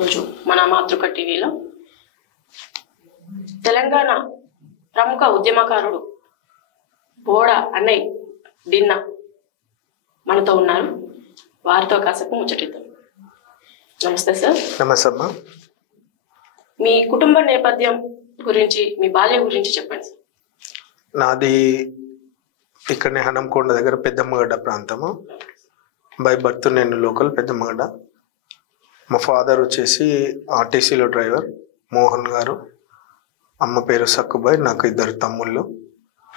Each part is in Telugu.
రోజు మన మాతృక టీవీలో తెలంగాణ ప్రముఖ ఉద్యమకారుడు బోడ అన్నయ్య డిన్న మనతో ఉన్నారు. వారితో కాసేపు ముచ్చటిద్దాం. నమస్తే సార్. నమస్తే అమ్మా. మీ కుటుంబ నేపథ్యం గురించి, మీ బాల్యం గురించి చెప్పండి సార్. నాది ఇక్కడనే హనంకొండ దగ్గర పెద్దమ్మగడ్డ ప్రాంతము. బై బర్త్ నేను లోకల్ పెద్దమ్మగడ్డ. మా ఫాదర్ వచ్చేసి ఆర్టీసీలో డ్రైవర్ మోహన్ గారు. అమ్మ పేరు సక్కుబాయ్. నాకు ఇద్దరు తమ్ముళ్ళు.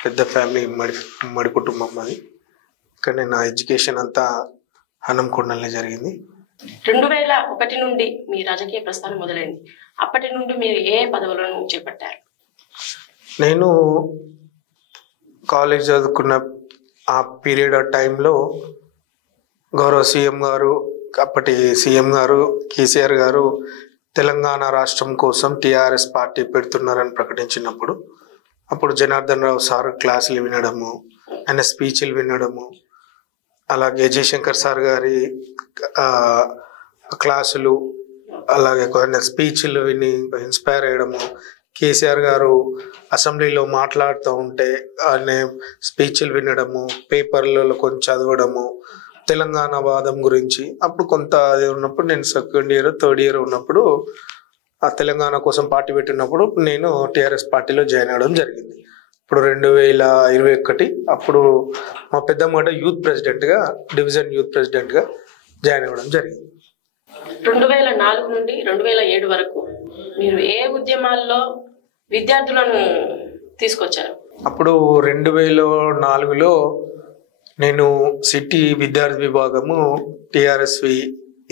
పెద్ద ఫ్యామిలీ, ఉమ్మడి కుటుంబం అది. ఇక్కడ నా ఎడ్యుకేషన్ అంతా హనంకొండలనే జరిగింది. 2001 నుండి మీ రాజకీయ ప్రస్థానం మొదలైంది. అప్పటి నుండి మీరు ఏ పదవులను చేపట్టారు? నేను కాలేజ్ చదువుకున్న ఆ పీరియడ్ ఆ టైంలో గౌరవ సీఎం గారు, అప్పటి సీఎం గారు కేసీఆర్ గారు తెలంగాణ రాష్ట్రం కోసం టీఆర్ఎస్ పార్టీ పెడుతున్నారని ప్రకటించినప్పుడు అప్పుడు జనార్దన్ రావు సార్ క్లాసులు వినడము, ఆయన స్పీచ్లు వినడము, అలాగే జయశంకర్ సార్ గారి క్లాసులు, అలాగే కొన్ని స్పీచ్లు విని ఇన్స్పైర్ అయ్యడము, కేసీఆర్ గారు అసెంబ్లీలో మాట్లాడుతూ ఉంటే ఆయన స్పీచ్లు వినడము, పేపర్లలో కొంచెం చదవడము, తెలంగాణ వాదం గురించి. అప్పుడు కొంత ఉన్నప్పుడు నేను సెకండ్ ఇయర్ థర్డ్ ఇయర్ ఉన్నప్పుడు ఆ తెలంగాణ కోసం పార్టీ పెట్టినప్పుడు నేను టీఆర్ఎస్ పార్టీలో జాయిన్ అవ్వడం జరిగింది. ఇప్పుడు 2021 అప్పుడు మా పెద్దమ్మగడ్డ యూత్ ప్రెసిడెంట్గా, డివిజన్ యూత్ ప్రెసిడెంట్గా జాయిన్ అవ్వడం జరిగింది. 2004 నుండి 2007 వరకు మీరు ఏ ఉద్యమాల్లో విద్యార్థులను తీసుకొచ్చారు? అప్పుడు 2004లో నేను సిటీ విద్యార్థి విభాగము టీఆర్ఎస్వి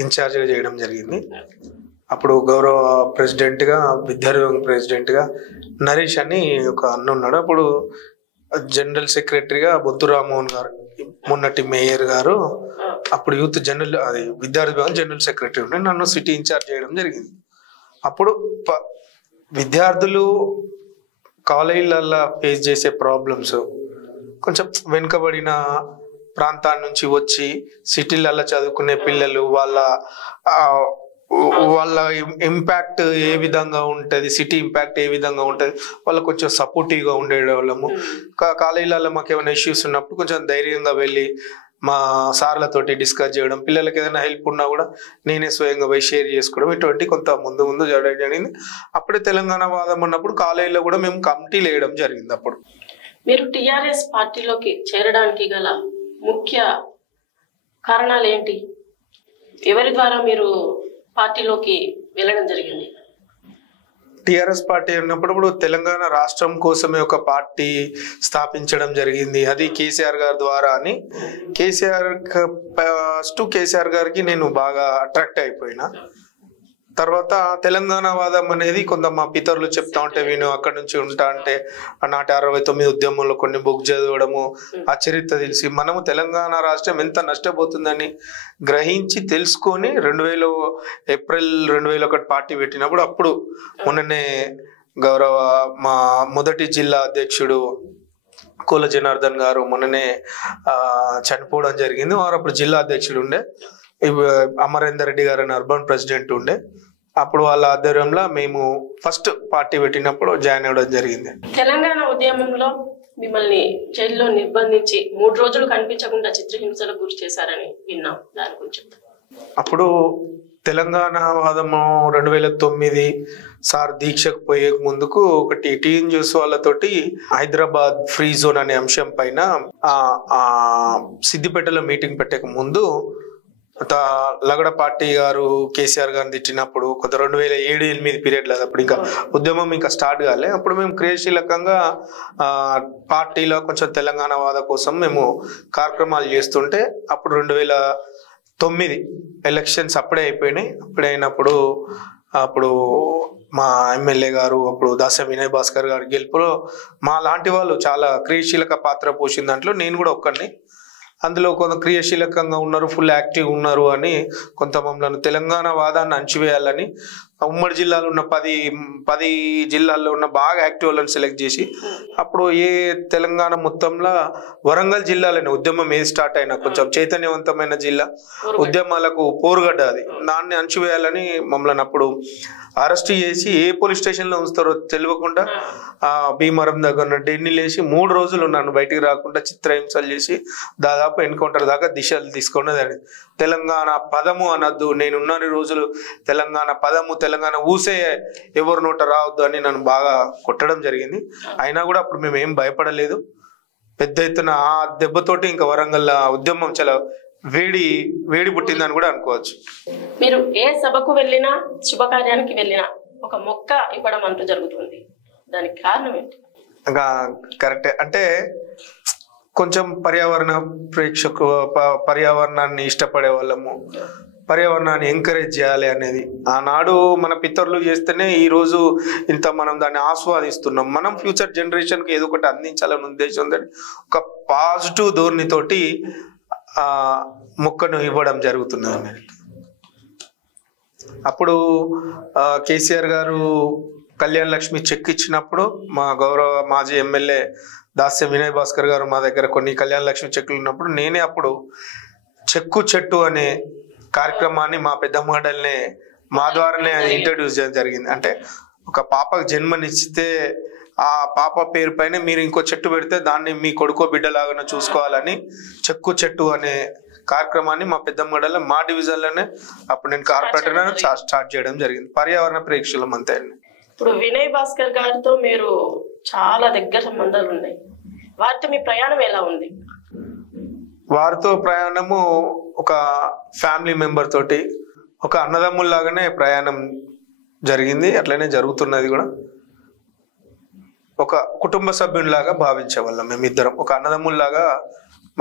ఇన్ఛార్జ్గా చేయడం జరిగింది. అప్పుడు గౌరవ ప్రెసిడెంట్గా, విద్యార్థి విభాగం ప్రెసిడెంట్గా నరేష్ అని ఒక అన్న ఉన్నాడు. అప్పుడు జనరల్ సెక్రటరీగా బొత్తు రామ్మోహన్ గారు, మొన్నటి మేయర్ గారు, అప్పుడు యూత్ జనరల్ అది విద్యార్థి విభాగం జనరల్ సెక్రటరీ ఉండే, నన్ను సిటీ ఇన్ఛార్జ్ చేయడం జరిగింది. అప్పుడు విద్యార్థులు కాలేజీలల్లో ఫేస్ చేసే ప్రాబ్లమ్స్, కొంచెం వెనుకబడిన ప్రాంతాల నుంచి వచ్చి సిటీలలో చదువుకునే పిల్లలు, వాళ్ళ ఇంపాక్ట్ ఏ విధంగా ఉంటుంది, సిటీ ఇంపాక్ట్ ఏ విధంగా ఉంటుంది, వాళ్ళకు కొంచెం సపోర్టివ్గా ఉండేవాళ్ళము. కాలేజీలలో మాకు ఏమైనా ఇష్యూస్ ఉన్నప్పుడు కొంచెం ధైర్యంగా వెళ్ళి మా సార్లతోటి డిస్కస్ చేయడం, పిల్లలకి ఏదైనా హెల్ప్ ఉన్నా కూడా నేనే స్వయంగా పోయి షేర్ చేసుకోవడం, ఇటువంటి కొంత ముందు జరగడం జరిగింది. అప్పుడే తెలంగాణ వాదం ఉన్నప్పుడు కాలేజీలో కూడా మేము కమిటీలు వేయడం జరిగింది. అప్పుడు మీరు టీఆర్ఎస్ పార్టీలోకి చేరడానికి గల ముఖ్య కారణాలు ఏంటి? ఎవరి ద్వారా మీరు పార్టీలోకి వెళ్ళడం జరిగింది? టీఆర్ఎస్ పార్టీ ఉన్నప్పుడు తెలంగాణ రాష్ట్రం కోసమే ఒక పార్టీ స్థాపించడం జరిగింది. అది కేసీఆర్ గారి ద్వారా అని. కేసీఆర్ గారికి నేను బాగా అట్రాక్ట్ అయిపోయినా. తర్వాత తెలంగాణ వాదం అనేది కొంత మా పితరులు చెప్తా ఉంటే విను, అక్కడి నుంచి ఉంటా అంటే నాటి 69 ఉద్యమంలో కొన్ని బుక్ చదవడము, ఆ చరిత్ర తెలిసి మనము తెలంగాణ రాష్ట్రం ఎంత నష్టపోతుందని గ్రహించి తెలుసుకొని ఏప్రిల్ 2001 పార్టీ పెట్టినప్పుడు, అప్పుడు మొన్ననే గౌరవ మా మొదటి జిల్లా అధ్యక్షుడు కోల జనార్దన్ గారు మొన్ననే చనిపోవడం జరిగింది. వారు అప్పుడు జిల్లా అధ్యక్షుడు ఉండే, అమరేందర్ రెడ్డి గారు అని అర్బన్ ప్రెసిడెంట్ ఉండే. అప్పుడు వాళ్ళ ఆధ్వర్యంలో మేము ఫస్ట్ పార్టీ పెట్టినప్పుడు జాయిన్ అవ్వడం జరిగింది. తెలంగాణ ఉద్యమంలో మిమ్మల్ని జైల్లో నిర్బంధించి 3 రోజులు కనిపించకుండా చిత్రహింసలకు గురి చేశారని విన్నాం. దాని గురించి అప్పుడు తెలంగాణ వాదము 2009 సార్ దీక్షకు పోయే ముందుకు ఒకటి టీఎన్ న్యూస్ వాళ్ళతోటి హైదరాబాద్ ఫ్రీ జోన్ అనే అంశం పైన సిద్దిపేటలో మీటింగ్ పెట్టక ముందు లగడ పార్టీ గారు కేసీఆర్ గారిని తిట్టినప్పుడు కొంత 2007-8 పీరియడ్ లేదు, అప్పుడు ఇంకా ఉద్యమం ఇంకా స్టార్ట్ కాలే. అప్పుడు మేము క్రియాశీలకంగా పార్టీలో కొంచెం తెలంగాణ వాద కోసం మేము కార్యక్రమాలు చేస్తుంటే అప్పుడు 2009 ఎలక్షన్స్ అప్పుడే అయిపోయినాయి. అప్పుడే అయినప్పుడు అప్పుడు మా ఎమ్మెల్యే గారు, అప్పుడు దాస వినయ్ భాస్కర్ గారు గెలుపులో మా లాంటి వాళ్ళు చాలా క్రియాశీలక పాత్ర పోసిన దాంట్లో నేను కూడా ఒక్కడిని. అందులో కొంత క్రియాశీలకంగా ఉన్నారు, ఫుల్ యాక్టివ్ ఉన్నారు అని కొంత మమ్మల్ని తెలంగాణ వాదాన్ని అణచివేయాలని ఉమ్మడి జిల్లాలో ఉన్న 10 జిల్లాల్లో ఉన్న బాగా యాక్టివ్ వాళ్ళని సెలెక్ట్ చేసి అప్పుడు తెలంగాణ మొత్తంలో వరంగల్ జిల్లాలోనే ఉద్యమం ఏది స్టార్ట్ అయినా కొంచెం చైతన్యవంతమైన జిల్లా, ఉద్యమాలకు పోరుగడ్డ అది, దాన్ని అణచివేయాలని మమ్మల్ని అప్పుడు అరెస్ట్ చేసి ఏ పోలీస్ స్టేషన్ లో ఉంచుతారో తెలియకుండా భీమవరం దగ్గర ఢిల్లీలేసి 3 రోజులు నన్ను బయటికి రాకుండా చిత్రహింసలు చేసి దాదాపు ఎన్కౌంటర్ దాకా దిశలు తీసుకున్నది. తెలంగాణ పదము అనద్దు, నేనున్న రోజులు తెలంగాణ పదము తెలంగాణ ఊసే ఎవరి నోట రావద్దు అని నన్ను బాగా కొట్టడం జరిగింది. అయినా కూడా అప్పుడు మేము ఏం భయపడలేదు. పెద్ద ఎత్తున ఆ దెబ్బతోటి ఇంకా వరంగల్ ఉద్యమం చాలా వేడి పుట్టిందని కూడా అనుకోవచ్చు. మీరు ఏ సభకు వెళ్ళినా శుభకార్యానికి వెళ్ళినా ఒక మొక్క ఇవ్వడం అంటూ జరుగుతుంది, దానికి కారణం ఏంటి? కరెక్టే. అంటే కొంచెం పర్యావరణాన్ని ఇష్టపడే వాళ్ళము, పర్యావరణాన్ని ఎంకరేజ్ చేయాలి అనేది ఆనాడు మన పితరులు చేస్తేనే ఈ రోజు ఇంత మనం దాన్ని ఆస్వాదిస్తున్నాం. మనం ఫ్యూచర్ జనరేషన్ కి ఏదో ఒకటి అందించాలనే ఉద్దేశంతో ఒక పాజిటివ్ ధోరణితోటి మొక్కను ఇవ్వడం జరుగుతున్నది. అప్పుడు కేసీఆర్ గారు కళ్యాణ లక్ష్మి చెక్ ఇచ్చినప్పుడు మా గౌరవ మాజీ ఎమ్మెల్యే దాస్యం వినయ్ భాస్కర్ గారు మా దగ్గర కొన్ని కళ్యాణ లక్ష్మి చెక్కులు ఉన్నప్పుడు నేనే అప్పుడు చెక్కు చెట్టు అనే కార్యక్రమాన్ని మా పెద్ద మోడల్ని మా ద్వారానే ఇంట్రడ్యూస్ చేయడం జరిగింది. అంటే ఒక పాపకు జన్మనిచ్చితే ఆ పాప పేరు పైన మీరు ఇంకో చెట్టు పెడితే దాన్ని మీ కొడుకో బిడ్డలాగానే చూసుకోవాలని చెక్కు చెట్టు అనే కార్యక్రమాన్ని మా పెద్ద మోడల్ మా డివిజన్ లోనే అప్పుడు నేను కార్పొరేటర్ స్టార్ట్ చేయడం జరిగింది. పర్యావరణ ప్రేక్షకులం అంతే. ఇప్పుడు వినయ్ భాస్కర్ గారితో మీరు చాలా దగ్గర సంబంధాలు ఉన్నాయి, వారితో మీ ప్రయాణం ఎలా ఉంది? వారితో ప్రయాణము ఒక ఫ్యామిలీ మెంబర్ తోటి ఒక అన్నదమ్ముల్లాగానే ప్రయాణం జరిగింది, అట్లనే జరుగుతున్నది కూడా. ఒక కుటుంబ సభ్యునిలాగా భావించేవాళ్ళం మేమిద్దరం, ఒక అన్నదమ్ముల్లాగా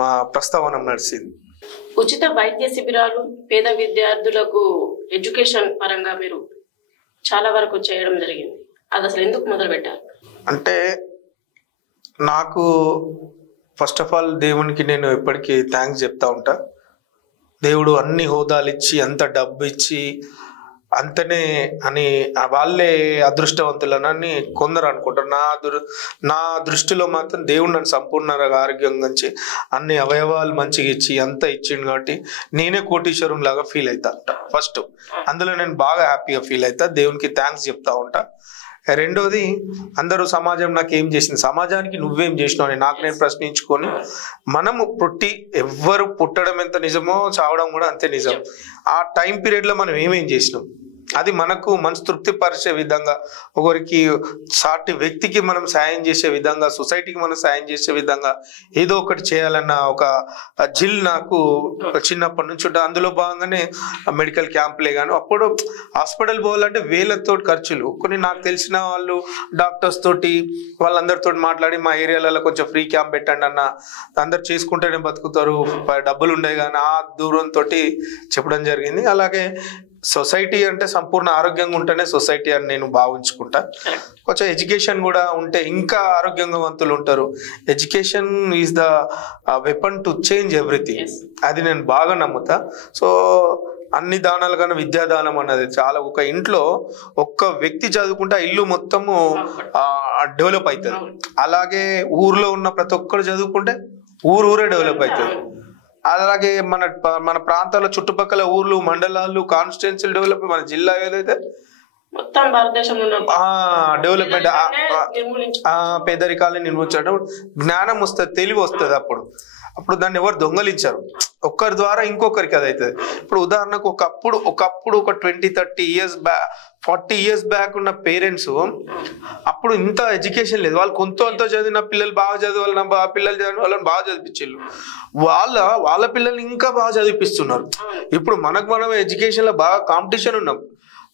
మా ప్రస్తావన నడిచింది. ఉచిత వైద్య శిబిరాలు పేద విద్యార్థులకు ఎడ్యుకేషన్ పరంగా మీరు చాలా వరకు చేయడం జరిగింది, అది అసలు ఎందుకు మొదలు పెట్టారు? అంటే నాకు ఫస్ట్ ఆఫ్ ఆల్ దేవునికి నేను ఎప్పటికీ థ్యాంక్స్ చెప్తా ఉంటా. దేవుడు అన్ని హోదాలు ఇచ్చి అంత డబ్బు ఇచ్చి అంతనే అని వాళ్ళే అదృష్టవంతులనని కొందరు అనుకుంటారు. నా దృష్టిలో మాత్రం దేవుడు నన్ను సంపూర్ణంగా ఆరోగ్యంగా ఇచ్చి అన్ని అవయవాలు మంచిగా ఇచ్చి అంతా ఇచ్చిండు కాబట్టి నేనే కోటీశ్వరం లాగా ఫీల్ అవుతా ఉంటా. ఫస్ట్ అందులో నేను బాగా హ్యాపీగా ఫీల్ అవుతా, దేవునికి థ్యాంక్స్ చెప్తా ఉంటా. రెండోది, అందరూ సమాజం నాకు ఏం చేసింది, సమాజానికి నువ్వేం చేసినావు అని నాకు నేను ప్రశ్నించుకొని మనము ఎవ్వరు పుట్టడం ఎంత నిజమో చావడం కూడా అంతే నిజం. ఆ టైం పీరియడ్ లో మనం ఏమేం చేసినాం అది మనకు మనసు తృప్తి పరిచే విధంగా, ఒకరికి సాటి వ్యక్తికి మనం సాయం చేసే విధంగా, సొసైటీకి మనం సాయం చేసే విధంగా ఏదో ఒకటి చేయాలన్న ఒక జిల్ నాకు చిన్నప్పటి నుంచి ఉంటుంది. అందులో భాగంగానే మెడికల్ క్యాంపులే కానీ అప్పుడు హాస్పిటల్ పోవాలంటే వేలతో ఖర్చులు. కొన్ని నాకు తెలిసిన వాళ్ళు డాక్టర్స్ తోటి వాళ్ళందరితో మాట్లాడి మా ఏరియాలలో కొంచెం ఫ్రీ క్యాంప్ పెట్టండి అన్న, అందరు చేసుకుంటేనే బతుకుతారు, డబ్బులు ఉండే కానీ ఆ దూరంతో చెప్పడం జరిగింది. అలాగే సొసైటీ అంటే సంపూర్ణ ఆరోగ్యంగా ఉంటేనే సొసైటీ అని నేను భావించుకుంటా. కొంచెం ఎడ్యుకేషన్ కూడా ఉంటే ఇంకా ఆరోగ్యవంతులు ఉంటారు. Education is the weapon to change everything, అది నేను బాగా నమ్ముతా. సో అన్ని దానాలు కన్నా విద్యాదానం అన్నది చాలా, ఒక ఇంట్లో ఒక్క వ్యక్తి చదువుకుంటే ఆ ఇల్లు మొత్తము డెవలప్ అవుతుంది. అలాగే ఊర్లో ఉన్న ప్రతి ఒక్కరు చదువుకుంటే ఊరే డెవలప్ అవుతుంది. అలాగే మన ప్రాంతాల చుట్టుపక్కల ఊర్లు, మండలాలు, కాన్స్టిట్యున్సీలు డెవలప్, మన జిల్లా ఏదైతే మొత్తం భారతదేశంలో డెవలప్మెంట్, పేదరికాలను నిర్మించడం, జ్ఞానం వస్తుంది, తెలివి వస్తుంది. అప్పుడు దాన్ని ఎవరు దొంగలించారు, ఒక్కరి ద్వారా ఇంకొకరికి అది అవుతుంది. ఇప్పుడు ఉదాహరణకు ఒకప్పుడు ఒక 20-30 ఇయర్స్ బ్యాక్, 40 ఇయర్స్ బ్యాక్ ఉన్న పేరెంట్స్ అప్పుడు ఇంత ఎడ్యుకేషన్ లేదు. వాళ్ళు కొంత చదివిన పిల్లలు బాగా చదవాలి, నా పిల్లలు చదివిన వాళ్ళని బాగా చదివించారు, వాళ్ళ పిల్లల్ని ఇంకా బాగా చదివిపిస్తున్నారు. ఇప్పుడు మనం ఎడ్యుకేషన్ లో బాగా కాంపిటీషన్ ఉన్నాం.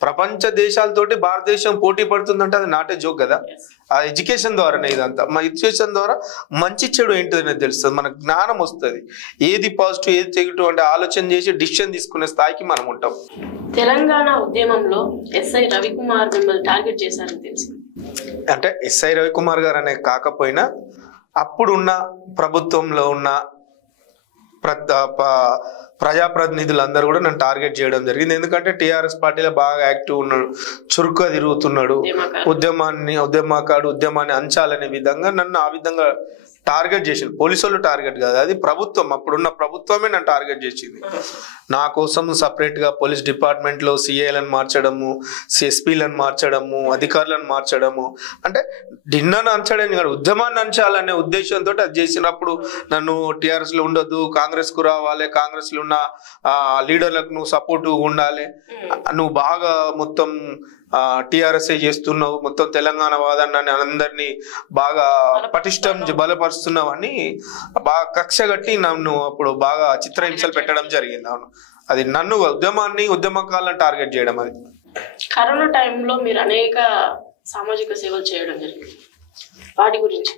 ప్రపంచ దేశాలతోటి భారతదేశం పోటీ పడుతుందంటే అది నాటే జోక్ కదా. ఆ ఎడ్యుకేషన్ ద్వారానే ఇదంతా. మా ఎడ్యుకేషన్ ద్వారా మంచి చెడు ఏంటిదనేది తెలుస్తుంది, మనకు జ్ఞానం వస్తుంది, ఏది పాజిటివ్ ఏది నెగిటివ్ అంటే ఆలోచన చేసి డిసిషన్ తీసుకునే స్థాయికి మనం ఉంటాం. తెలంగాణ ఉద్యమంలో ఎస్ఐ రవికుమార్ మిమ్మల్ని టార్గెట్ చేశారని తెలిసింది. అంటే ఎస్ఐ రవికుమార్ గారు అనే కాకపోయినా అప్పుడున్న ప్రభుత్వంలో ఉన్న ప్రజాప్రతినిధులు అందరూ కూడా నన్ను టార్గెట్ చేయడం జరిగింది. ఎందుకంటే టీఆర్ఎస్ పార్టీలో బాగా యాక్టివ్ ఉన్నాడు, చురుగ్గా తిరుగుతున్నాడు, ఉద్యమాన్ని అంచాలనే విధంగా నన్ను ఆ విధంగా టార్గెట్ చేసింది. పోలీసు వాళ్ళు టార్గెట్ కాదు, అది ప్రభుత్వం, అప్పుడున్న ప్రభుత్వమే నన్ను టార్గెట్ చేసింది. నా కోసం సపరేట్ గా పోలీస్ డిపార్ట్మెంట్ లో సిఐలను మార్చడము, ఎస్పీలను మార్చడము, అధికారులను మార్చడము, అంటే డిన్నర్ను అంచడం కాదు, ఉద్యమాన్ని అంచాలనే ఉద్దేశంతో అది చేసినప్పుడు నన్ను టీఆర్ఎస్ లో ఉండొద్దు, కాంగ్రెస్ కు రావాలి, కాంగ్రెస్ లో ఉన్న లీడర్లకు నువ్వు సపోర్ట్ ఉండాలి, నువ్వు బాగా మొత్తం టీఆర్ఎస్ఏ చేస్తున్నావు, మొత్తం తెలంగాణ వాదాన్ని అందరినీ బాగా పటిష్టం బలపరుస్తున్నావు అని బాగా కక్ష కట్టి నన్ను అప్పుడు బాగా చిత్రహింసలు పెట్టడం జరిగింది. అవును, అది నన్ను ఉద్యమకాలను టార్గెట్ చేయడం. అది కరోనా టైంలో మీరు అనేక సామాజిక సేవలు చేయడం జరిగింది, వాటి గురించి.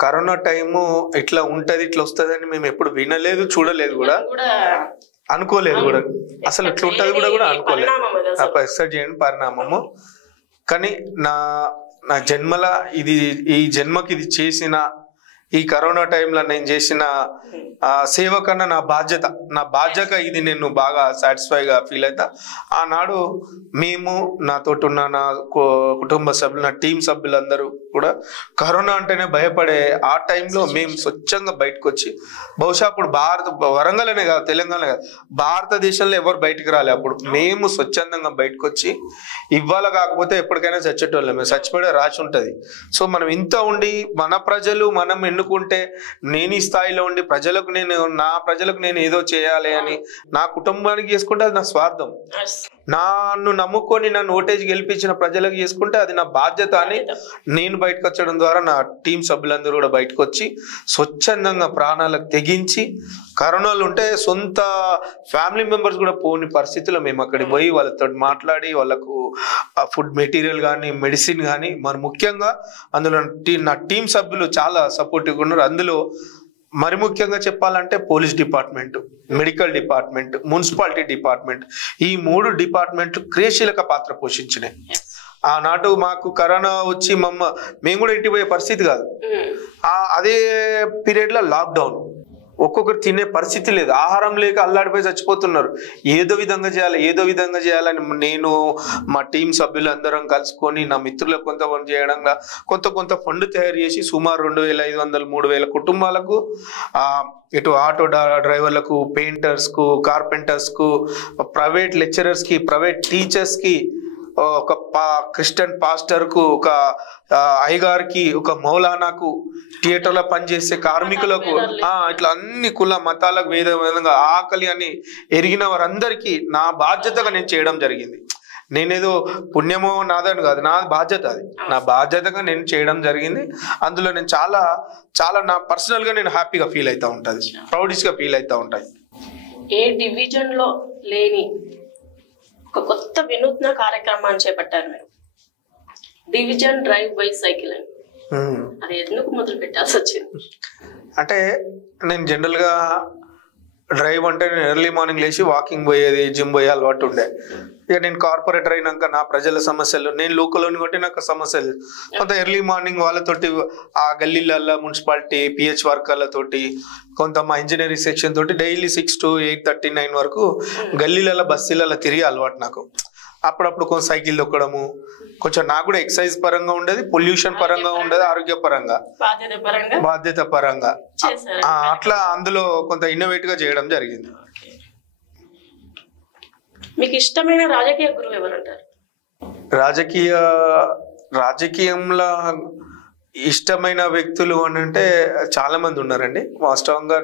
కరోనా టైము ఇట్లా ఉంటది, ఇట్లా వస్తుంది అని మేము ఎప్పుడు వినలేదు, చూడలేదు కూడా, అనుకోలేదు కూడా, అసలు ఇట్లా ఉంటది కూడా అనుకోలేదు. ఎక్స్పెక్ట్ చేయని పరిణామము. కానీ నా జన్మల ఈ జన్మకి ఇది చేసిన, ఈ కరోనా టైంలో నేను చేసిన సేవ కన్నా నా బాధ్యత ఇది నేను బాగా సాటిస్ఫైగా ఫీల్ అవుతా. ఆనాడు మేము, నాతోటి ఉన్న నా కుటుంబ సభ్యులు, నా టీం సభ్యులందరూ కూడా కరోనా అంటేనే భయపడే ఆ టైంలో మేము స్వచ్ఛంగా బయటకు వచ్చి, బహుశా అప్పుడు వరంగల్ అనే కాదు, తెలంగాణ కాదు, భారతదేశంలో ఎవరు బయటకు రాలే. అప్పుడు మేము స్వచ్ఛందంగా బయటకు వచ్చి, ఇవాళ కాకపోతే ఎప్పటికైనా చచ్చేటోళ్ళం, మేము చచ్చిపోయే రాసి ఉంటుంది. సో మనం ఇంత ఉండి మన ప్రజలు మనం ఎన్నుకుంటే, నేను ఈ స్థాయిలో ఉండి నా ప్రజలకు నేను ఏదో చేయాలి అని నా కుటుంబానికి చేసుకుంటే అది నా స్వార్థం. నన్ను నమ్ముకొని నన్ను ఓటేజ్ గెలిపించిన ప్రజలకు చేసుకుంటే అది నా బాధ్యత అని నేను బయటకు వచ్చడం ద్వారా నా టీం సభ్యులందరూ కూడా బయటకు వచ్చి స్వచ్ఛందంగా ప్రాణాలకు తెగించి, కరోనాలు ఉంటే సొంత ఫ్యామిలీ మెంబర్స్ కూడా పోని పరిస్థితుల్లో మేము అక్కడికి పోయి వాళ్ళతో మాట్లాడి, వాళ్ళకు ఫుడ్ మెటీరియల్ కానీ, మెడిసిన్ కానీ, మరి ముఖ్యంగా అందులో నా టీం సభ్యులు చాలా సపోర్టివ్గా ఉన్నారు. అందులో మరి ముఖ్యంగా చెప్పాలంటే police department, medical department, municipality department, ఈ 3 డిపార్ట్మెంట్లు క్రియాశీలక పాత్ర పోషించినాయి. ఆనాడు మాకు కరోనా వచ్చి మేము కూడా ఇంటికి పోయే పరిస్థితి కాదు. అదే పీరియడ్ లో లాక్డౌన్, ఒక్కొక్కరు తినే పరిస్థితి లేదు, ఆహారం లేక అల్లాడిపోయి చచ్చిపోతున్నారు. ఏదో విధంగా చేయాలని నేను, మా టీం సభ్యులు అందరం కలుసుకొని, నా మిత్రులకు కొంతమంది చేయడంగా కొంత ఫండ్ తయారు చేసి సుమారు 2500-3000 కుటుంబాలకు, ఇటు ఆటో డ్రైవర్లకు, పెయింటర్స్ కు, కార్పెంటర్స్ కు, ప్రైవేట్ లెక్చరర్స్ కి, ప్రైవేట్ టీచర్స్ కి, ఒక క్రిస్టియన్ పాస్టర్ కు, ఒక అయ్యగారికి, ఒక మౌలానాకు, థియేటర్లో పనిచేసే కార్మికులకు, ఇట్లా అన్ని కుల మతాలకు విధంగా ఆకలి అని ఎరిగిన వారందరికీ నా బాధ్యతగా నేను చేయడం జరిగింది. నేనేదో పుణ్యమో నాదని కాదు, నా బాధ్యత, అది నా బాధ్యతగా నేను చేయడం జరిగింది. అందులో నేను చాలా నా పర్సనల్ గా నేను హ్యాపీగా ఫీల్ అవుతా ఉంటుంది, ప్రౌడిష్ గా ఫీల్ అవుతా ఉంటాయి. ఏ డివిజన్ లో లేని ఒక కొత్త వినూత్న కార్యక్రమాన్ని చేపట్టారు మీరు, డివిజన్ డ్రైవ్ బై సైకిల్ అని. అది ఎందుకు మొదలు పెట్టాల్సి వచ్చింది? అంటే నేను జనరల్ గా డ్రైవ్ అంటే నేను ఎర్లీ మార్నింగ్ లేచి వాకింగ్ పోయేది, జిమ్ పోయే అలవాటు ఉండే. ఇక నేను కార్పొరేటర్ అయినాక నా ప్రజల సమస్యలు, నేను లోకల్లోని కొట్టి నాకు సమస్యలు, కొంత ఎర్లీ మార్నింగ్ వాళ్ళతోటి ఆ గల్లీలల్లో మున్సిపాలిటీ పిహెచ్ వర్కర్లతోటి, కొంత మా ఇంజనీరింగ్ సెక్షన్ తోటి డైలీ 6 to 8:30-9 వరకు గల్లీలలో బస్తీలలో తిరిగి అలవాటు నాకు. అప్పుడప్పుడు కొంచెం సైకిల్ తొక్కడము, కొంచెం నాకు కూడా ఎక్సర్సైజ్ పరంగా ఉండేది, పొల్యూషన్ పరంగా ఉండేది, ఆరోగ్య పరంగా, బాధ్యత పరంగా, అట్లా అందులో కొంత ఇన్నోవేట్ గా చేయడం జరిగింది. మీకు ఇష్టమైన రాజకీయ గురువు ఎవరంటారు? రాజకీయంలో ఇష్టమైన వ్యక్తులు అని అంటే చాలా మంది ఉన్నారండి. వాస్తవంగా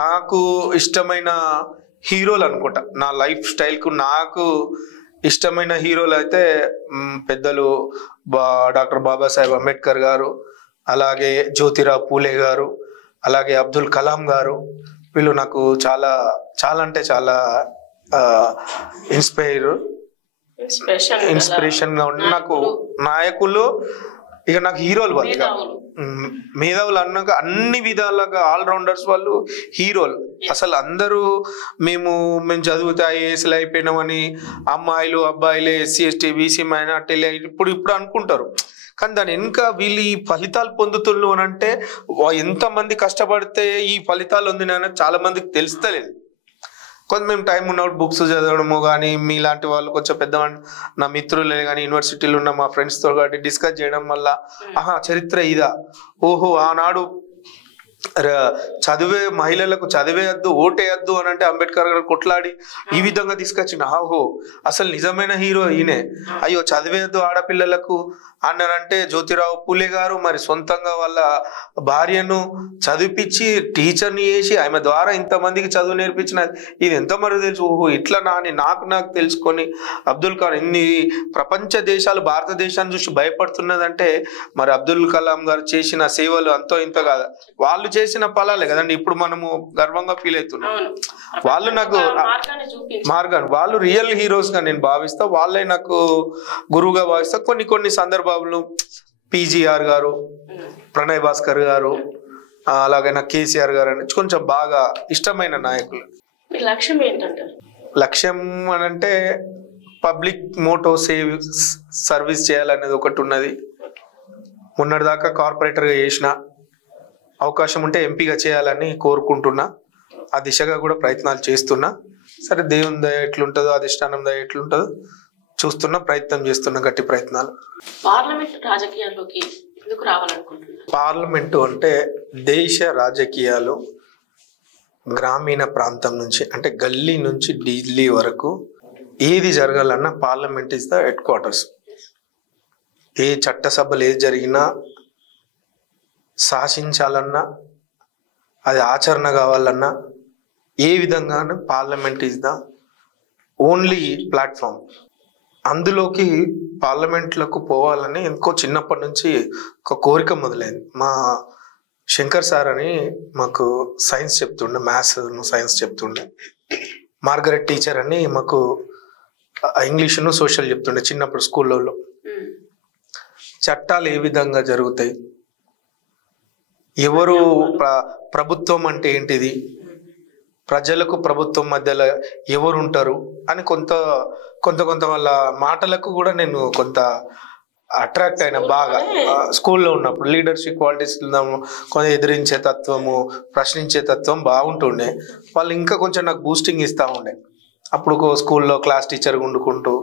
నాకు ఇష్టమైన హీరోలు అనుకుంటా, నా లైఫ్ స్టైల్ కు నాకు ఇష్టమైన హీరోలు అయితే పెద్దలు డాక్టర్ బాబాసాహెబ్ అంబేద్కర్ గారు, అలాగే జ్యోతిరావు పూలే గారు, అలాగే అబ్దుల్ కలాం గారు. వీళ్ళు నాకు చాలా అంటే చాలా ఇన్స్పిరేషన్ గా ఉండి, నాకు నాయకులు, ఇక నాకు హీరోలు వాళ్ళు, ఇక మేధావులు అన్నాక అన్ని విధాలుగా ఆల్రౌండర్స్ వాళ్ళు హీరోలు. అసలు అందరూ మేము చదివితే ఐఏఎస్లు అయిపోయినామని, అమ్మాయిలు అబ్బాయిలే, ఎస్సీ ఎస్టీ బీసీ మైనార్టీలే ఇప్పుడు అనుకుంటారు. కానీ దాని వెనుక వీళ్ళు ఈ ఫలితాలు పొందుతున్నారు అని అంటే ఎంతమంది కష్టపడితే ఈ ఫలితాలు పొందినా చాలా మందికి తెలుస్తలేదు. కొంత మేము టైం ఉన్నప్పుడు బుక్స్ చదవడము కానీ మీలాంటి వాళ్ళు కొంచెం పెద్దవాళ్ళు నా మిత్రులే కానీ యూనివర్సిటీలో ఉన్న మా ఫ్రెండ్స్తో కాబట్టి డిస్కస్ చేయడం వల్ల చరిత్ర ఇదా, ఓహో ఆనాడు చదివే మహిళలకు చదివేయద్దు ఓటేయద్దు అని అంటే అంబేద్కర్ గారు కొట్లాడి ఈ విధంగా తీసుకొచ్చిన ఆహో అసలు నిజమైన హీరో ఈయనే. అయ్యో చదివేయద్దు ఆడపిల్లలకు అన్నారంటే జ్యోతిరావు పూలే గారు మరి సొంతంగా వాళ్ళ భార్యను చదివిపించి టీచర్ని చేసి ఆమె ద్వారా ఇంతమందికి చదువు నేర్పించిన ఇది ఎంత మరి తెలుసు. ఓహో ఇట్లా నాని నాకు తెలుసుకొని అబ్దుల్ కలాం ఇన్ని ప్రపంచ దేశాలు భారతదేశాన్ని చూసి భయపడుతున్నదంటే మరి అబ్దుల్ కలాం గారు చేసిన సేవలు అంతో ఇంత కాదు, వాళ్ళు చేసిన ఫలాలే కదండి ఇప్పుడు మనము గర్వంగా ఫీల్ అవుతున్నాం. వాళ్ళు నాకు మార్గాన్ని వాళ్ళు రియల్ హీరోస్ గా నేను భావిస్తా, వాళ్ళే నాకు గురువుగా భావిస్తా. కొన్ని సందర్భాలు పిజిఆర్ గారు, ప్రణయ్ భాస్కర్ గారు, అలాగే నాకు కేసీఆర్ గారు అని కొంచెం బాగా ఇష్టమైన నాయకులు. లక్ష్యం ఏంటంటే లక్ష్యం అని అంటే పబ్లిక్ మోటో సర్వీస్ చేయాలనేది ఒకటి ఉన్నది. మొన్నటిదాకా కార్పొరేటర్గా చేసిన, అవకాశం ఉంటే ఎంపీగా చేయాలని కోరుకుంటున్నా. ఆ దిశగా కూడా ప్రయత్నాలు చేస్తున్నా. సరే దేవుని దయ ఎట్లుంటుందో అధిష్టానం దయ ఎట్లుంటుందో చూస్తున్నా, ప్రయత్నం చేస్తున్నా, గట్టి ప్రయత్నాలు. పార్లమెంట్ రాజకీయాల్లోకి ఎందుకు రావాలనుకుంటున్నారు? పార్లమెంటు అంటే దేశ రాజకీయాలు గ్రామీణ ప్రాంతం నుంచి అంటే గల్లీ నుంచి ఢిల్లీ వరకు ఏది జరగాలన్నా parliament is the headquarters. ఏ చట్టసభలు ఏది జరిగినా శాసించాలన్నా అది ఆచరణ కావాలన్నా ఏ విధంగా parliament is the only platform. అందులోకి పార్లమెంట్లకు పోవాలని ఎందుకో చిన్నప్పటి నుంచి ఒక కోరిక మొదలైంది. మా శంకర్ సార్ అని మాకు సైన్స్ చెప్తుండే, మ్యాథ్స్ సైన్స్ చెప్తుండే. మార్గరెట్ టీచర్ అని మాకు ఇంగ్లీషును సోషల్ చెప్తుండే చిన్నప్పుడు స్కూల్లో. చట్టాలు ఏ విధంగా జరుగుతాయి, ఎవరు ప్రభుత్వం అంటే ఏంటిది, ప్రజలకు ప్రభుత్వం మధ్యలో ఎవరు ఉంటారు అని కొంత వాళ్ళ మాటలకు కూడా నేను కొంత అట్రాక్ట్ అయిన బాగా. స్కూల్లో ఉన్నప్పుడు లీడర్షిప్ క్వాలిటీస్ కొంత ఎదిరించే తత్వము, ప్రశ్నించే తత్వం బాగుంటుండే. వాళ్ళు ఇంకా కొంచెం నాకు బూస్టింగ్ ఇస్తూ ఉండే. అప్పుడు స్కూల్లో క్లాస్ టీచర్గా వండుకుంటూ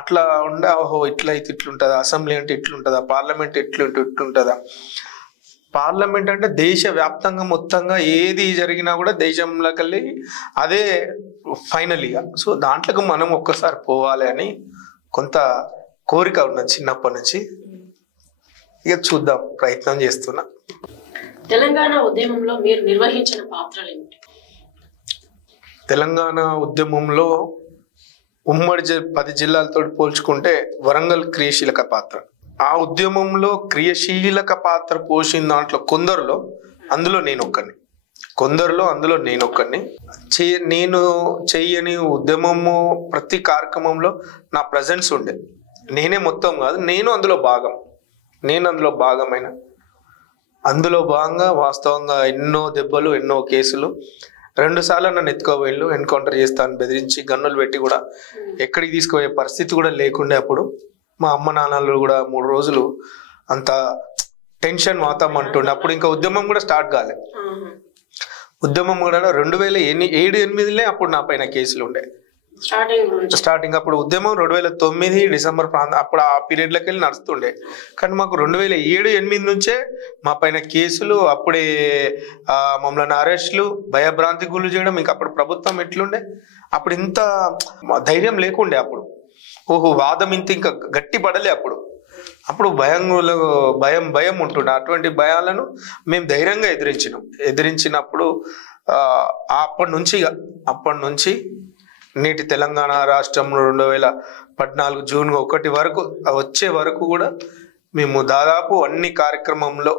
అట్లా ఉండే. ఓహో ఇట్లయితే ఇట్లుంటుందా, అసెంబ్లీ అంటే ఇట్లుంటుందా, పార్లమెంట్ ఇట్లుంటుందా. పార్లమెంట్ అంటే దేశ వ్యాప్తంగా మొత్తంగా ఏది జరిగినా కూడా దేశంలోకి వెళ్ళి అదే ఫైనల్గా. సో దాంట్లోకి మనం ఒక్కసారి పోవాలి అని కొంత కోరిక ఉన్నది చిన్నప్పటి నుంచి. ఇక చూద్దాం, ప్రయత్నం చేస్తున్నా. తెలంగాణ ఉద్యమంలో మీరు నిర్వహించిన పాత్రలు ఏమిటి? తెలంగాణ ఉద్యమంలో ఉమ్మడి 10 జిల్లాలతో పోల్చుకుంటే వరంగల్ క్రియాశీలక పాత్ర. ఆ ఉద్యమంలో క్రియాశీలక పాత్ర పోసిన దాంట్లో అందులో నేను ఒక్కడిని. నేను చెయ్యని ఉద్యమము ప్రతి కార్యక్రమంలో నా ప్రజెన్స్ ఉండే. నేనే మొత్తం కాదు, నేను అందులో భాగమైన అందులో భాగంగా వాస్తవంగా ఎన్నో దెబ్బలు, ఎన్నో కేసులు. 2 సార్లు నన్ను ఎత్తుకోబోయిళ్ళు, ఎన్కౌంటర్ చేస్తాను బెదిరించి గన్నులు పెట్టి కూడా ఎక్కడికి తీసుకుపోయే పరిస్థితి కూడా లేకుండే. అప్పుడు మా అమ్మ నాన్నలు కూడా 3 రోజులు అంత టెన్షన్ వాతామంటుండే. అప్పుడు ఇంకా ఉద్యమం కూడా స్టార్ట్ కాలే. ఉద్యమం కూడా 2007-8 అప్పుడు నా పైన కేసులు ఉండే స్టార్టింగ్. అప్పుడు ఉద్యమం 2009 డిసెంబర్ అప్పుడు ఆ పీరియడ్లోకి వెళ్ళి నడుస్తుండే. కానీ మాకు 2007-8 నుంచే మా పైన కేసులు, అప్పుడే మమ్మల్ని అరెస్టులు, భయభ్రాంతి గుళ్ళు చేయడం. ఇంకా అప్పుడు ప్రభుత్వం ఎట్లుండే, అప్పుడు ఇంత ధైర్యం లేకుండే. అప్పుడు ఓహో వాదం ఇంత ఇంకా గట్టి పడలే. అప్పుడు భయం ఉంటుండే. అటువంటి భయాలను మేము ధైర్యంగా ఎదిరించినప్పుడు అప్పటి నుంచి నేటి తెలంగాణ రాష్ట్రంలో 2014 జూన్ 1 వరకు వచ్చే వరకు కూడా మేము దాదాపు అన్ని కార్యక్రమంలో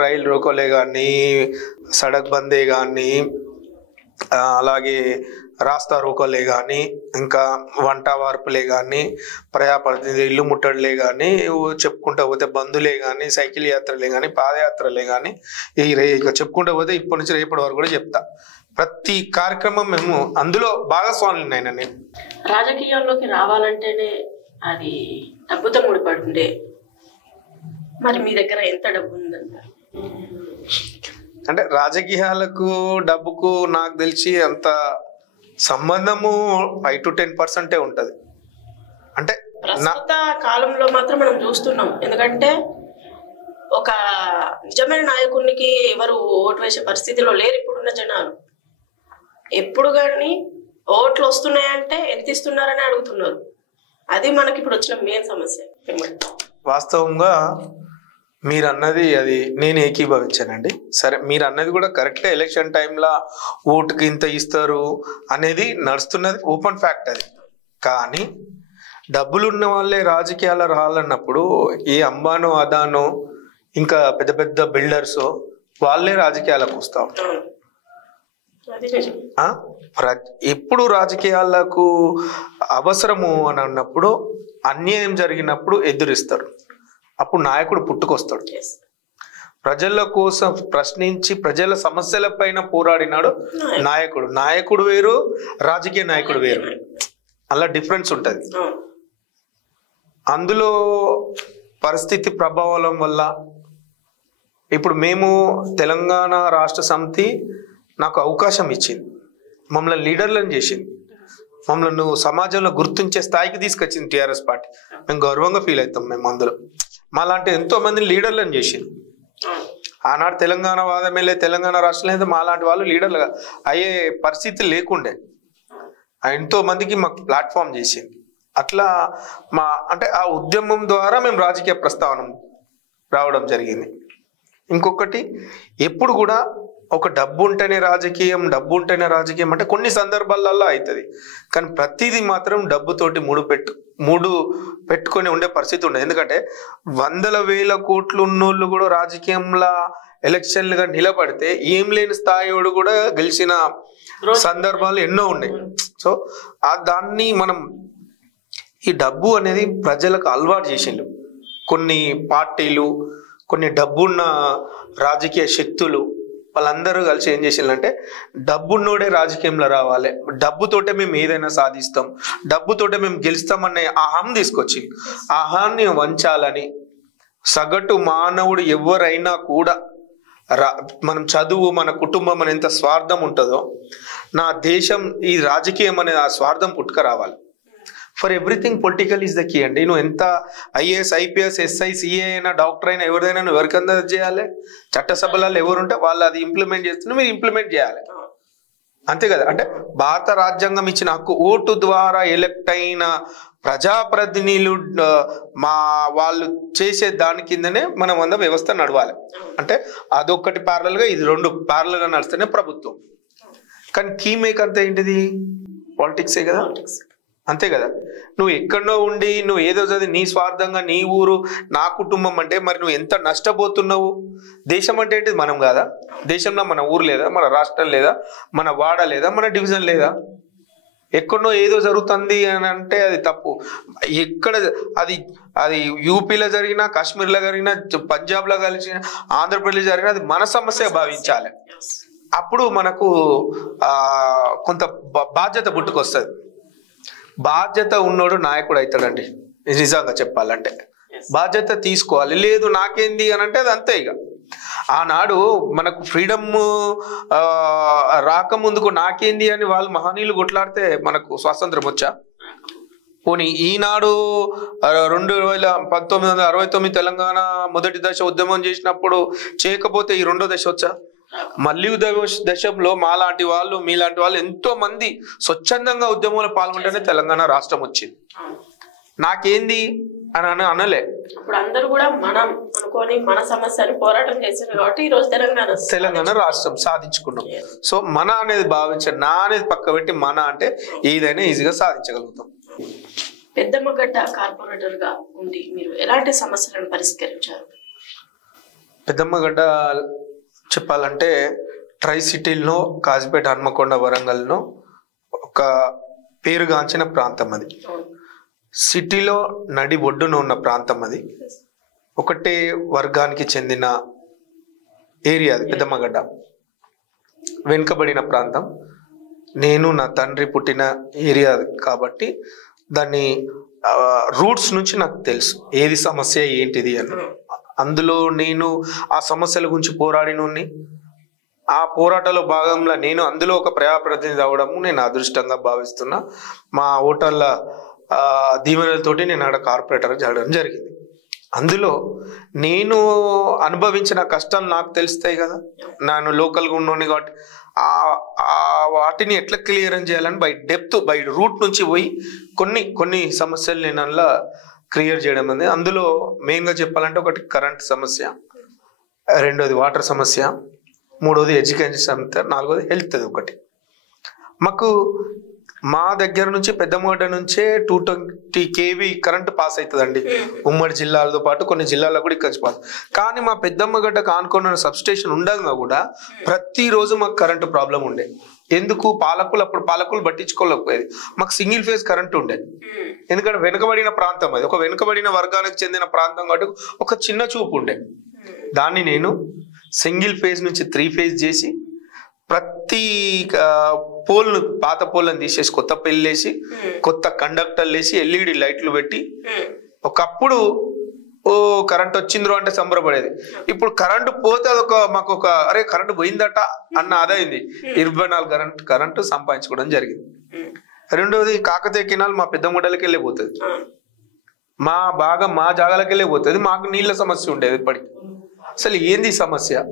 రైలు రోకోలే కానీ, సడక్ బందే కానీ, అలాగే రాస్తా రోకోలే కానీ, ఇంకా వంట వార్పులే కానీ, ప్రజాప్రతినిధి ఇల్లు ముట్టడిలే కానీ, చెప్పుకుంటూ పోతే బంధులే కానీ, సైకిల్ యాత్రలే కానీ, పాదయాత్రలే కానీ, ఇక చెప్పుకుంటూ పోతే ఇప్పటి నుంచి రేపటి వరకు కూడా చెప్తా. ప్రతి కార్యక్రమం మేము అందులో భాగస్వాములు. నేను రాజకీయాల్లోకి రావాలంటేనే అది డబ్బుతో ముడిపడుండే. మరి మీ దగ్గర ఎంత డబ్బు ఉందంటారు? అంటే రాజకీయాలకు డబ్బుకు నాకు తెలిసి అంత సంబంధము 5 to 10% ఉంటది. అంటే ప్రస్తుత కాలంలో మాత్రం మనం చూస్తున్నాం. ఎందుకంటే ఒక నిజమైన నాయకునికి ఎవరు ఓటు వేసే పరిస్థితిలో లేరు ఇప్పుడున్న జనాలు. ఎప్పుడు కానీ ఓట్లు వస్తున్నాయంటే ఎంత ఇస్తున్నారని అడుగుతున్నారు. అది మనకి ఇప్పుడు వచ్చిన మెయిన్ సమస్య. వాస్తవంగా మీరు అన్నది అది నేను ఏకీభవించానండి. సరే, మీరు అన్నది కూడా కరెక్టే. ఎలక్షన్ టైంలో ఓటుకి ఇంత ఇస్తారు అనేది నడుస్తున్నది, ఓపెన్ ఫ్యాక్ట్ అది. కానీ డబ్బులు ఉన్న వాళ్ళే రాజకీయాలు రావాలన్నప్పుడు ఏ అంబానో అదానో ఇంకా పెద్ద పెద్ద బిల్డర్స్ వాళ్ళే రాజకీయాలకు వస్తా ఉంటారు. ఎప్పుడు రాజకీయాలకు అవసరము అని అన్నప్పుడు, అన్యాయం జరిగినప్పుడు ఎదురిస్తారు. అప్పుడు నాయకుడు పుట్టుకొస్తాడు. ప్రజల కోసం ప్రశ్నించి ప్రజల సమస్యల పైన పోరాడినాడు నాయకుడు. నాయకుడు వేరు, రాజకీయ నాయకుడు వేరు, అలా డిఫరెన్స్ ఉంటుంది. అందులో పరిస్థితి ప్రభావం వల్ల ఇప్పుడు మేము తెలంగాణ రాష్ట్ర సమితి నాకు అవకాశం ఇచ్చింది, మమ్మల్ని లీడర్లను చేసింది, మమ్మల్ని సమాజంలో గుర్తించే స్థాయికి తీసుకొచ్చింది టీఆర్ఎస్ పార్టీ. మేము గౌరవంగా ఫీల్ అవుతాం. మేము అందులో మాలాంటి ఎంతో మంది లీడర్లను చేసింది. ఆనాడు తెలంగాణ వాదమేలే తెలంగాణ రాష్ట్రంలో అయితే మాలాంటి వాళ్ళు లీడర్లుగా అయ్యే పరిస్థితి లేకుండే. ఎంతో మందికి మాకు ప్లాట్ఫామ్ చేసింది. అట్లా అంటే ఆ ఉద్యమం ద్వారా మేము రాజకీయ ప్రస్తావన రావడం జరిగింది. ఇంకొకటి, ఎప్పుడు కూడా ఒక డబ్బు ఉంటేనే రాజకీయం అంటే కొన్ని సందర్భాలలో అవుతుంది. కానీ ప్రతిదీ మాత్రం డబ్బుతోటి మూడు పెట్టుకొని ఉండే పరిస్థితి ఉండదు. ఎందుకంటే 100,000 కోట్లు ఉన్నోళ్ళు కూడా రాజకీయంలో ఎలక్షన్లుగా నిలబడితే ఏం లేని స్థాయిడు కూడా గెలిచిన సందర్భాలు ఎన్నో ఉన్నాయి. సో దాన్ని మనం ఈ డబ్బు అనేది ప్రజలకు అలవాటు చేసిండు. కొన్ని పార్టీలు, కొన్ని డబ్బున్న రాజకీయ శక్తులు వాళ్ళందరూ కలిసి ఏం చేసిందంటే డబ్బున్నోడే రాజకీయంలో రావాలి, డబ్బుతోటే మేము ఏదైనా సాధిస్తాం, డబ్బుతోటే మేము గెలుస్తామనే అహం తీసుకొచ్చి అహాన్ని వంచాలని సగటు మానవుడు ఎవరైనా కూడా మనం చదువు, మన కుటుంబం అని ఎంత స్వార్థం ఉంటుందో నా దేశం ఈ రాజకీయం అనే ఆ స్వార్థం పుట్టుక రావాలి. For everything political is the key అండి. నువ్వు ఎంత ఐఏఎస్, ఐపీఎస్, ఎస్ఐ, సిఏ అయినా, డాక్టర్ అయినా, ఎవరిదైనా నువ్వు ఎవరికన్నా చేయాలి. చట్టసభలలో ఎవరుంటే వాళ్ళు అది ఇంప్లిమెంట్ చేస్తున్నా మీరు ఇంప్లిమెంట్ చేయాలి, అంతే కదా. అంటే భారత రాజ్యాంగం ఇచ్చిన హక్కు, ఓటు ద్వారా ఎలక్ట్ అయిన ప్రజాప్రతినిధులు వాళ్ళు చేసే దాని కిందనే మనం అంతా వ్యవస్థ నడవాలి. అంటే అదొక్కటి ప్యారలల్గా ఇది 2 ప్యారలల్గా నడిస్తేనే ప్రభుత్వం. కానీ కీ మేక్ అంతా ఏంటిది? పాలిటిక్సే కదా, అంతే కదా. నువ్వు ఎక్కడో ఉండి నువ్వు ఏదో చదివి నీ స్వార్థంగా నీ ఊరు నా కుటుంబం అంటే మరి నువ్వు ఎంత నష్టపోతున్నావు. దేశం అంటే ఏంటిది? మనం కాదా? దేశంలో మన ఊరు లేదా, మన రాష్ట్రం లేదా, మన వాడ లేదా, మన డివిజన్ లేదా? ఎక్కడో ఏదో జరుగుతుంది అని అంటే అది తప్పు. ఎక్కడ అది యూపీలో జరిగినా, కాశ్మీర్లో జరిగినా, పంజాబ్లో కలిసిన, ఆంధ్రప్రదేశ్ జరిగినా అది మన సమస్య భావించాలి. అప్పుడు మనకు కొంత బాధ్యత పుట్టుకొస్తుంది. బాధ్యత ఉన్నోడు నాయకుడు అవుతాడండి. నిజంగా చెప్పాలంటే బాధ్యత తీసుకోవాలి. లేదు నాకేంది అని అంటే అది అంతే. ఇక ఆనాడు మనకు ఫ్రీడమ్ రాకముందుకు నాకేంది అని వాళ్ళు మహనీయులు కొట్లాడితే మనకు స్వాతంత్రం వచ్చా? పోనీ ఈనాడు 1969 తెలంగాణ మొదటి దశ ఉద్యమం చేసినప్పుడు చేయకపోతే ఈ 2వ దశ వచ్చా? మళ్ళీ దశంలో మాలాంటి వాళ్ళు, మీలాంటి వాళ్ళు ఎంతో మంది స్వచ్ఛందంగా ఉద్యమంలో పాల్గొంటేనే తెలంగాణ రాష్ట్రం వచ్చింది. నాకేంది అని అనలే. ఇప్పుడు అందరూ కూడా మనం అనుకోని మన సమస్యను పోరాటం చేశారు కాబట్టి ఈ రోజు తెలంగాణ రాష్ట్రం సాధించుకున్నాం. సో మన అనేది భావించారు, నా అనేది పక్క పెట్టి మన అంటే ఏదైనా ఈజీగా సాధించగలుగుతాం. పెద్దమ్మగడ్డ కార్పొరేటర్ గా ఉండి మీరు ఎలాంటి సమస్యలను పరిష్కరించారు? పెద్దమ్మగడ్డ చెప్పాలంటే ట్రై సిటీల్లో కాజీపేట, హన్మకొండ, వరంగల్లో ఒక పేరుగాంచిన ప్రాంతం అది. సిటీలో నడి ఒడ్డున ఉన్న ప్రాంతం అది. ఒకటే వర్గానికి చెందిన ఏరియా అది పెద్దమ్మగడ్డ. వెనుకబడిన ప్రాంతం. నేను నా తండ్రి పుట్టిన ఏరియా కాబట్టి దాన్ని రూట్స్ నుంచి నాకు తెలుసు ఏది సమస్య ఏంటిది అని. అందులో నేను ఆ సమస్యల గురించి పోరాడినోని, ఆ పోరాటంలో భాగంలో నేను అందులో ఒక ప్రజాప్రతినిధి అవడము నేను అదృష్టంగా భావిస్తున్నా. మా ఓటర్ల దీవెనలతోటి నేను ఆడ కార్పొరేటర్ చేయడం జరిగింది. అందులో నేను అనుభవించిన కష్టాలు నాకు తెలుస్తాయి కదా, నేను లోకల్గా ఉన్నోని కాబట్టి వాటిని ఎట్లా క్లియర్ చేయాలని బై రూట్ నుంచి పోయి కొన్ని సమస్యలు నేను అందులో క్లియర్ చేయడం అనేది. అందులో మెయిన్గా చెప్పాలంటే ఒకటి కరెంట్ సమస్య, రెండోది వాటర్ సమస్య, మూడోది ఎడ్యుకేషన్ సమస్య, నాలుగోది హెల్త్. ఒకటి మాకు మా దగ్గర నుంచి పెద్దమగడ్డ నుంచే 220 kV కరెంట్ పాస్ అవుతుందండి, ఉమ్మడి జిల్లాలతో పాటు కొన్ని జిల్లాల్లో కూడా ఇక్కడ పాస్. కానీ మా పెద్దమ్మగడ్డకు ఆనుకున్న సబ్స్టేషన్ ఉండగా కూడా ప్రతిరోజు మాకు కరెంటు ప్రాబ్లం ఉండే. ఎందుకు? అప్పుడు పాలకులు పట్టించుకోలేకపోయేది. మాకు సింగిల్ ఫేజ్ కరెంట్ ఉండే, ఎందుకంటే వెనుకబడిన ప్రాంతం, అది ఒక వెనుకబడిన వర్గానికి చెందిన ప్రాంతం కాబట్టి ఒక చిన్న చూపు ఉండే. దాన్ని నేను సింగిల్ ఫేజ్ నుంచి 3 ఫేజ్ చేసి ప్రతి పోల్ను, పాత పోల్లను తీసేసి కొత్త పెళ్ళేసి కొత్త కండక్టర్లు వేసి LED లైట్లు పెట్టి, ఒకప్పుడు కరెంట్ వచ్చిందో అంటే సంబరపడేది. ఇప్పుడు కరెంటు పోతే మాకు అరే కరెంటు పోయిందట అన్న అదైంది. 24 కరెంటు సంపాదించుకోవడం జరిగింది. రెండవది కాకతీయ కెనాల్ మా పెద్దమగడ్డలకి వెళ్ళిపోతుంది, మా జాగాలకి వెళ్ళిపోతుంది. మాకు నీళ్ళ సమస్య ఉండేది ఇప్పటికి. అసలు ఏంది సమస్య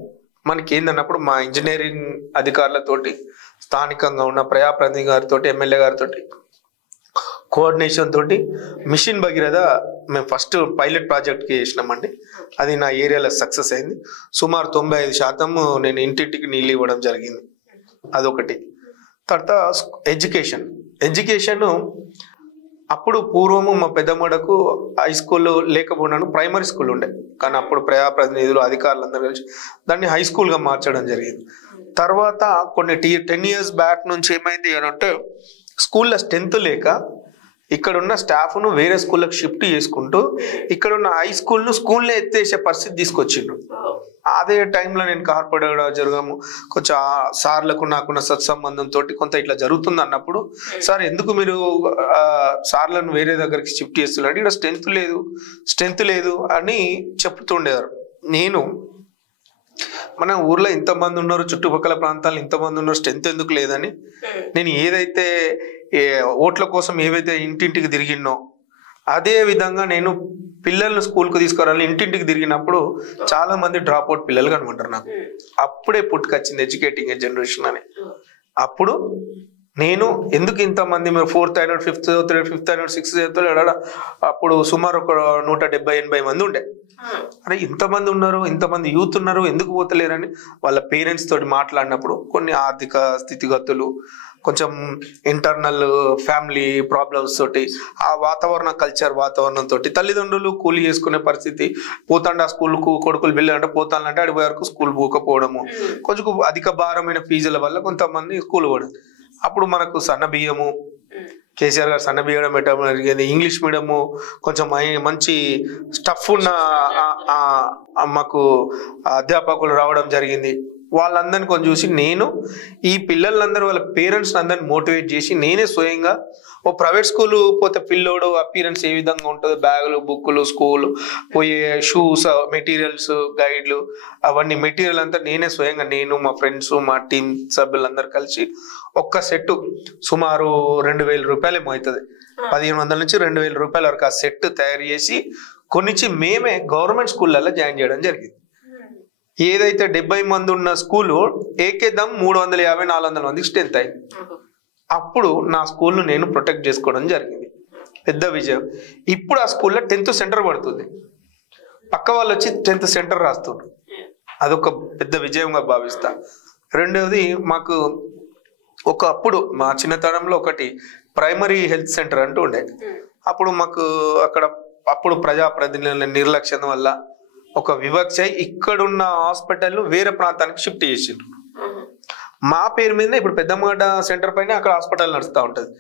మనకి ఏందన్నప్పుడు మా ఇంజనీరింగ్ అధికారులతోటి, స్థానికంగా ఉన్న ప్రజాప్రతినిధి గారితో, ఎమ్మెల్యే గారితో కోఆర్డినేషన్ తోటి మిషన్ భగీరథ మేము ఫస్ట్ పైలట్ ప్రాజెక్ట్కి చేసినామండి. అది నా ఏరియాలో సక్సెస్ అయింది. సుమారు 95% నేను ఇంటింటికి నీళ్ళు ఇవ్వడం జరిగింది. అదొకటి. తర్వాత ఎడ్యుకేషన్ అప్పుడు పూర్వము మా పెద్దమ్మడకు హై స్కూల్ లేకపోయినాను, ప్రైమరీ స్కూల్ ఉండే. కానీ అప్పుడు ప్రజాప్రతినిధులు, అధికారులందరూ కలిసి దాన్ని హై స్కూల్గా మార్చడం జరిగింది. తర్వాత కొన్ని 10 years బ్యాక్ నుంచి ఏమైంది అని అంటే, స్కూల్లో స్ట్రెంత్ లేక ఇక్కడున్న స్టాఫ్ను వేరే స్కూళ్ళకి షిఫ్ట్ చేసుకుంటూ ఇక్కడున్న హై స్కూల్ను ఎత్తేసే పరిస్థితి తీసుకొచ్చిండ్రు. అదే టైంలో నేను కార్పొరేట్ జరగము, కొంచెం సార్లకు నాకున్న సత్సంబంధంతో కొంత ఇట్లా జరుగుతుంది అన్నప్పుడు, సార్ ఎందుకు మీరు సార్లను వేరే దగ్గరికి షిఫ్ట్ చేస్తున్నారు, ఇక్కడ స్ట్రెంత్ లేదు అని చెప్తుండేవారు. నేను మన ఊర్లో ఇంతమంది ఉన్నారు, చుట్టుపక్కల ప్రాంతాల్లో ఇంతమంది ఉన్నారు, స్ట్రెంత్ ఎందుకు లేదని నేను ఏదైతే ఓట్ల కోసం ఏవైతే ఇంటింటికి తిరిగినో అదే విధంగా నేను పిల్లల్ని స్కూల్కి తీసుకురావాలి ఇంటింటికి తిరిగినప్పుడు చాలా మంది డ్రాప్ అవుట్ పిల్లలు కనమంటారు. నాకు అప్పుడే పుట్టుకొచ్చింది ఎడ్యుకేటింగ్ ఏ జనరేషన్ అని. అప్పుడు నేను ఎందుకు ఇంతమంది మీరు 4th annual 5th annual 5th annual 6th annual అప్పుడు సుమారు ఒక 170-80 మంది ఉండే. అరే ఇంతమంది ఉన్నారు, ఇంతమంది యూత్ ఉన్నారు, ఎందుకు పోతలేరని వాళ్ళ పేరెంట్స్ తోటి మాట్లాడినప్పుడు కొన్ని ఆర్థిక స్థితిగతులు, కొంచెం ఇంటర్నల్ ఫ్యామిలీ ప్రాబ్లమ్స్ తోటి, ఆ వాతావరణంతో తల్లిదండ్రులు కూలి చేసుకునే పరిస్థితి, పోతాండి ఆ స్కూల్కు కొడుకులు బిల్లు అంటే పోతానంటే అడిపోయే వరకు స్కూల్ పోకపోవడము, కొంచెం అధిక భారమైన ఫీజుల వల్ల కొంతమంది స్కూల్ పోవడం. అప్పుడు మనకు సన్న బియ్యము, కేసీఆర్ గారు సన్న బియ్యం పెట్టడం జరిగింది. ఇంగ్లీష్ మీడియము కొంచెం మంచి స్టఫ్ ఉన్న మాకు అధ్యాపకులు రావడం జరిగింది. వాళ్ళందరినీ కొంచెం చూసి నేను ఈ పిల్లలందరూ వాళ్ళ పేరెంట్స్ అందరిని మోటివేట్ చేసి నేనే స్వయంగా ఓ ప్రైవేట్ స్కూల్ పోతే పిల్లోడు అపీరెన్స్ ఏ విధంగా ఉంటుంది, బ్యాగులు, బుక్కులు, స్కూల్ పోయే షూస్, మెటీరియల్స్, గైడ్లు, అవన్నీ మెటీరియల్ అంతా నేనే స్వయంగా, నేను మా ఫ్రెండ్స్, మా టీం సభ్యులందరూ కలిసి ఒక్క సెట్ సుమారు 2000 రూపాయలు ఏమో అవుతుంది, 1500 నుంచి 2000 రూపాయల వరకు ఆ సెట్ తయారు చేసి కొన్నిచ్చి మేమే గవర్నమెంట్ స్కూళ్ళల్లో జాయిన్ చేయడం జరిగింది. ఏదైతే 70 మంది ఉన్న స్కూలు ఏకేదం 350-400 మందికి స్ట్రెంత్ అయింది. అప్పుడు నా స్కూల్ను నేను ప్రొటెక్ట్ చేసుకోవడం జరిగింది. పెద్ద విజయం. ఇప్పుడు ఆ స్కూల్లో 10th సెంటర్ పడుతుంది, పక్క వాళ్ళు వచ్చి 10th సెంటర్ రాస్తున్నారు. అదొక పెద్ద విజయంగా భావిస్తా. రెండవది మాకు ఒకప్పుడు మా చిన్నతనంలో ఒకటి ప్రైమరీ హెల్త్ సెంటర్ అంటూ ఉండే. అప్పుడు మాకు అప్పుడు ప్రజాప్రతినిధుల నిర్లక్ష్యం వల్ల ఒక వివక్ష ఇక్కడున్న హాస్పిటల్ వేరే ప్రాంతానికి షిఫ్ట్ చేసిండ్రు. మా పేరు మీద ఇప్పుడు పెద్దమ్మగడ్డ సెంటర్ పైన అక్కడ హాస్పిటల్ నడుస్తూ ఉంటుంది.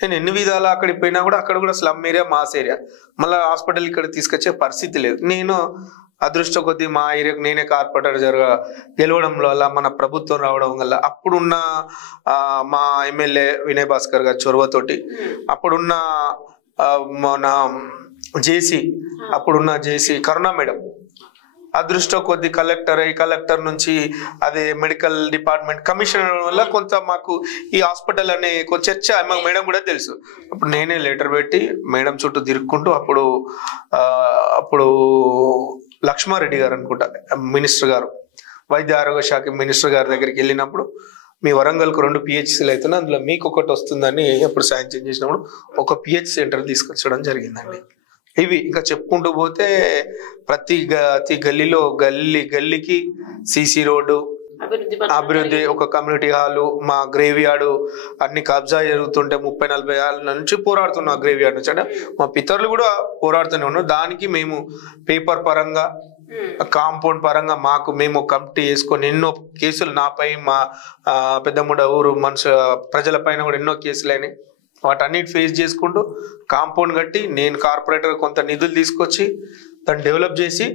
నేను ఎన్ని విధాలు అక్కడికి పోయినా కూడా అక్కడ కూడా స్లమ్ ఏరియా, మాస్ ఏరియా, మళ్ళీ హాస్పిటల్ ఇక్కడ తీసుకొచ్చే పరిస్థితి లేదు. నేను అదృష్ట కొద్దీ మా ఏరియాకు నేనే కార్పొరేటర్ గెలవడం వల్ల, మన ప్రభుత్వం రావడం వల్ల, అప్పుడున్న మా ఎమ్మెల్యే వినయ్ భాస్కర్ గారి చొరవతోటి, అప్పుడున్న మన అప్పుడున్న జేసీ కరుణా మేడం, అదృష్ట కొద్ది కలెక్టర్ నుంచి అదే మెడికల్ డిపార్ట్మెంట్ కమిషనర్ వల్ల కొంత మాకు ఈ హాస్పిటల్ అనే చర్చ మాకు మేడం కూడా తెలుసు. అప్పుడు నేనే లెటర్ పెట్టి మేడం చుట్టూ తిరుక్కుంటూ అప్పుడు లక్ష్మారెడ్డి గారు అనుకుంటా మినిస్టర్ గారు, వైద్య ఆరోగ్య శాఖ మినిస్టర్ గారి దగ్గరికి వెళ్ళినప్పుడు మీ వరంగల్కు 2 PHCలు అవుతున్నాయి, అందులో మీకు ఒకటి వస్తుందని అప్పుడు శాంక్షన్ చేసినప్పుడు ఒక PH సెంటర్ తీసుకొచ్చడం జరిగిందండి. ఇవి ఇంకా చెప్పుకుంటూ పోతే ప్రతి గల్లీలో గల్లీకి సీసీ రోడ్డు అభివృద్ధి, ఒక కమ్యూనిటీ హాలు, మా గ్రేవ్ యార్డు అన్ని కబ్జా జరుగుతుంటే 30-40 ఏళ్ళ నుంచి పోరాడుతున్నాం. ఆ గ్రేవ్ యార్డ్ నుంచి అంటే మా పితరులు కూడా పోరాడుతూనే ఉన్నారు. దానికి మేము పేపర్ పరంగా కాంపౌండ్ పరంగా మేము కమిటీ వేసుకొని ఎన్నో కేసులు నాపై మా పెద్దమ్ముడ ఊరు ప్రజల పైన కూడా ఎన్నో కేసులు అయినాయి. వాటన్నిటి ఫేస్ చేసుకుంటూ కాంపౌండ్ కట్టి నేను కార్పొరేటర్ కొంత నిధులు తీసుకొచ్చి దాన్ని డెవలప్ చేసి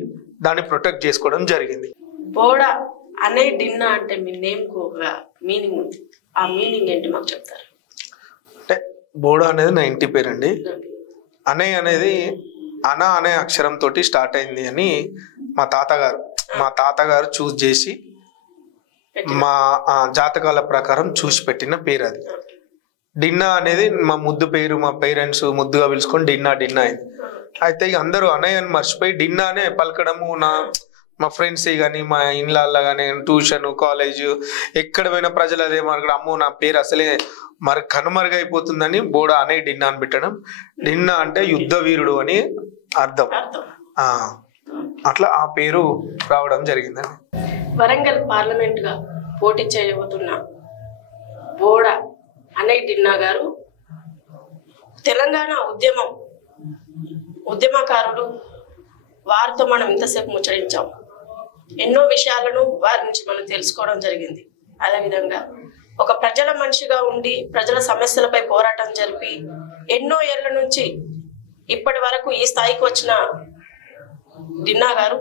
దాన్ని ప్రొటెక్ట్ చేసుకోవడం జరిగింది. బోడా అనే డిన్నా అంటే మీ నేమ్ కు ఒక మీనింగ్ ఉంది, ఆ మీనింగ్ ఏంటి మాకు చెప్తారు? అంటే బోడా అనేది నా ఇంటి పేరండి. అనయ్ అనేది అనా అనే అక్షరం తోటి స్టార్ట్ అయింది అని మా తాతగారు చూస్ చేసి మా జాతకాల ప్రకారం చూసి పెట్టిన పేరు అది. డిన్నా అనేది మా ముద్దు పేరు, మా పేరెంట్స్ ముద్దుగా పిలుచుకొని డిన్నా అయింది. అయితే అందరూ అనయ్య అని మర్చిపోయి డిన్నా అనే పలకడము, మా ఫ్రెండ్స్ కానీ మా ఇండ్ల కానీ ట్యూషన్ కాలేజ్ ఎక్కడ పోయిన ప్రజలు అదే మరగడం, అమ్మో నా పేరు అసలే కనుమరుగైపోతుందని బోడా అనే డిన్నా అని పెట్టడం. డిన్నా అంటే యుద్ధ వీరుడు అని అర్థం. అట్లా ఆ పేరు రావడం జరిగిందండి. వరంగల్ పార్లమెంట్ గా పోటీ చేయబోతున్న బోడా అనే డిన్నా గారు తెలంగాణ ఉద్యమకారుడు, వారితో మనం ఇంతసేపు ముచ్చరించాం. ఎన్నో విషయాలను వారి నుంచి మనం తెలుసుకోవడం జరిగింది. అదేవిధంగా ఒక ప్రజల మనిషిగా ఉండి ప్రజల సమస్యలపై పోరాటం జరిపి ఎన్నో ఏళ్ల నుంచి ఇప్పటి వరకు ఈ స్థాయికి వచ్చిన డిన్నా గారు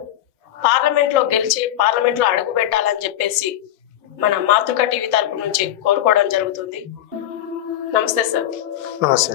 పార్లమెంట్లో గెలిచి పార్లమెంట్లో అడుగు పెట్టాలని చెప్పేసి మన మాతృక టీవీ తరపు నుంచి కోరుకోవడం జరుగుతుంది. నమస్తే సార్. నమస్తే.